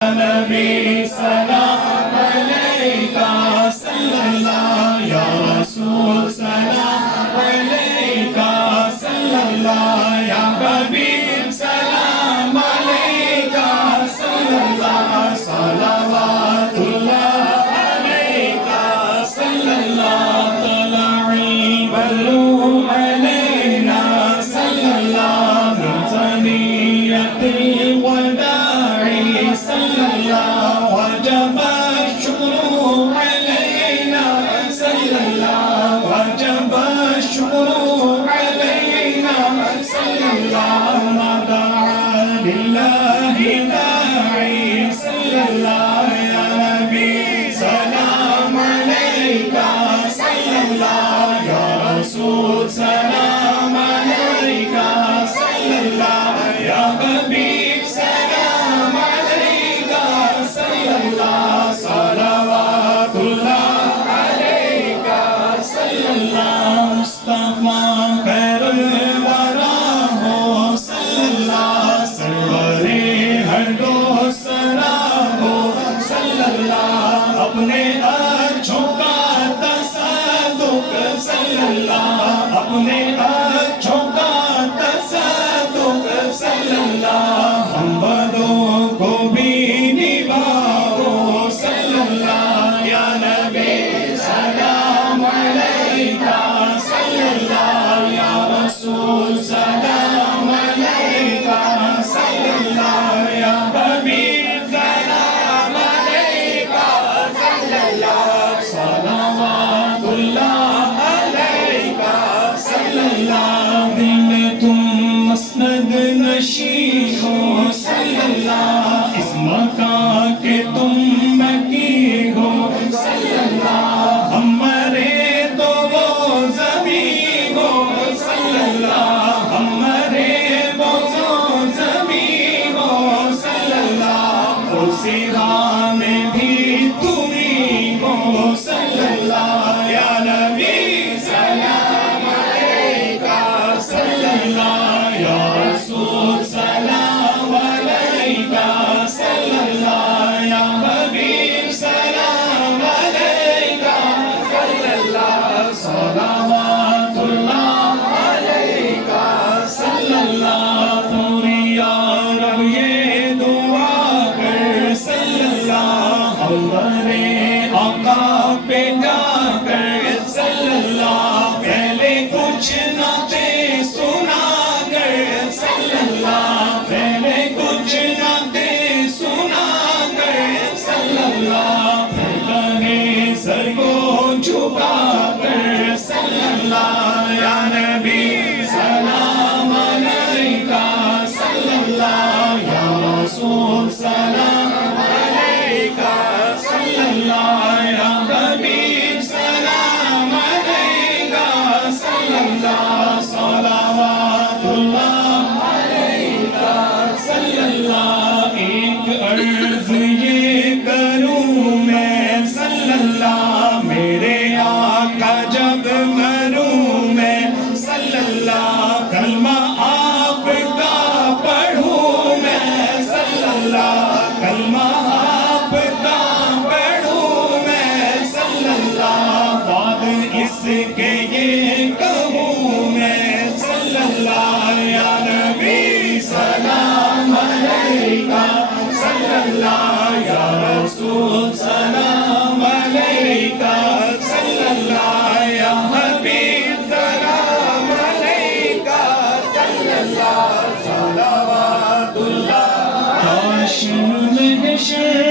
نبی سلام علیکہ صلی اللہ یا رسول سلام علیکہ صلی اللہ یا حبیب سلام علیکہ صلی اللہ صلوات اللہ علیکہ صلی اللہ طلع البدر علینا صلی اللہ من ثنیۃ الوداع صلی اللہ وجب الشکر علینا صلی اللہ وجب الشکر علینا صلی اللہ ما دعا للہ داعی صلی اللہ یا نبی سلام علیکہ صلی اللہ یا رسول سلام علیکہ صلی اللہ یا حبیب سلام علیکہ صلی اللہ صلوات اللہ علیکہ صلی اللہ مصطفیٰ خیر الورا ہو صلی اللہ سرور ہر دو سرا ہو صلی اللہ اپنے اچھوں کا تصدق صلی اللہ اپنے اچھوں کا تصدق صلی اللہ ہم بدوں کو بھی نبھاؤ صلی اللہ یا نبی سلام علیکہ صلی اللہ یا رسول سلام علیکہ صلی اللہ یا حبیب سلام علیکہ صلی اللہ صلوات اللہ علیکہ صلی اللہ دل میں تم مسند نشین ہو صلی اللہ اس مکان کے تم مکی ہو صلی اللہ ہم مرے تو وہ زمین ہو صلی اللہ ہم مرے وہ زمین ہو صلی اللہ اسی راہ میں بھی تمہیں ہو صلی اللہ یا نبی سلام علیکہ صلی اللہ یا رسول سلام علیکہ صلی اللہ یا حبیب سلام علیکہ صلی اللہ صلوات اللہ علیکہ صلی اللہ پوری یا رب یہ دعا کر صلی اللہ ہمارے آقا پہ جا کر صلی اللہ پہلے کچھ نہ دے سنا کر صلی اللہ پہلے کچھ نہ دے سنا کر صلی اللہ پہلے سر کو جھکا کر صلی اللہ یا نبی سلام علیکہ صلی اللہ یا رسول سلام علیکہ صلی اللہ یا حبیب سلام علیکہ صلی اللہ صلوات اللہ علیکہ صلی اللہ ایک عرض یہ کروں میں صلی اللہ میرے آقا جب مروں میں صلی اللہ کلمہ آپ کا پڑھوں میں صلی اللہ کلمہ آپ کا پڑھوں میں صلی اللہ بعد اس کے یہ کہوں میں صلی اللہ یا نبی سلام علیکہ صلی اللہ یا رسول سلام علیکہ صلی اللہ یا حبیب سلام علیکہ صلی اللہ صلوات اللہ حاشر محشر